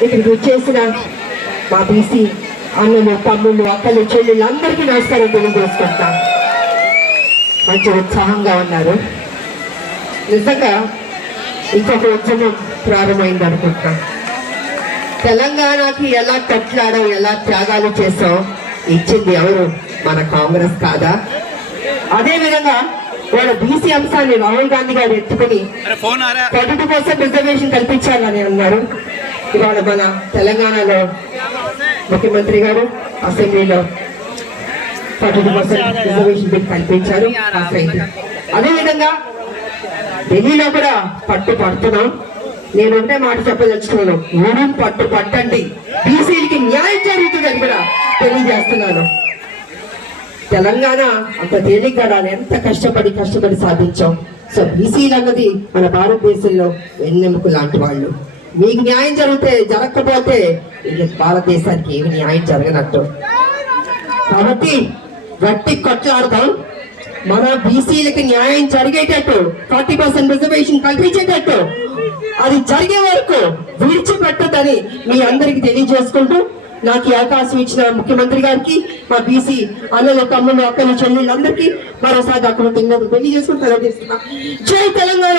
ఇక్కడికి వచ్చేసిన మా బీసీ అన్నలు తమ్ముళ్ళు అక్కలు చెల్లెళ్ళు అందరికీ నమస్కారం తెలియజేసుకుంటాం మంచి ఉత్సాహంగా ఉన్నారు. నిజంగా ఇంకొక ఉద్యమం ప్రారంభమైంది అనుకుంటాం తెలంగాణకి ఎలా తట్లాడో ఎలా త్యాగాలు చేసాం ఇచ్చింది ఎవరు? మన కాంగ్రెస్ కాదా? అదేవిధంగా వాళ్ళ బీసీ అంశాన్ని రాహుల్ గాంధీ గారు ఎత్తుకుని పొదుపు కోసం రిజర్వేషన్ కల్పించాలని అన్నారు. ఇవాళ మన తెలంగాణలో ముఖ్యమంత్రి గారు అసెంబ్లీలో థర్టీ పర్సెంట్ రిజర్వేషన్ బిల్ కల్పించారు. అదేవిధంగా ఢిల్లీలో కూడా పట్టు పడుతున్నాం. నేను ఉంటే మాట చెప్పదలుచుకున్నాను. ఊరు పట్టు పట్టండి. బీసీలకి న్యాయం జరుగుతుందని కూడా తెలియజేస్తున్నాను. తెలంగాణ అంత తేలిక ఎంత కష్టపడి కష్టపడి సాధించాం. సో బీసీలు అన్నది మన భారతదేశంలో వెన్నెముక లాంటి వాళ్ళు. మీకు న్యాయం జరిగితే జరగకపోతే ఇది భారతదేశానికి ఏమి న్యాయం జరగనట్టు. కాబట్టి గట్టి కొట్లాడతాం. మన బీసీలకి న్యాయం జరిగేటట్టు ఫార్టీ పర్సెంట్ రిజర్వేషన్ కల్పించేటట్టు అది జరిగే వరకు విడిచిపెట్టదని మీ అందరికి తెలియజేసుకుంటూ నాకు ఈ అవకాశం ఇచ్చిన ముఖ్యమంత్రి గారికి మా బీసీ అన్నలు తమ్ముళ్ళు అక్కలు చెల్లెళ్ళందరికీ మరోసారి అక్కడ తెలియజేసుకుంటూ తెలియజేస్తున్నా జై తెలంగాణ!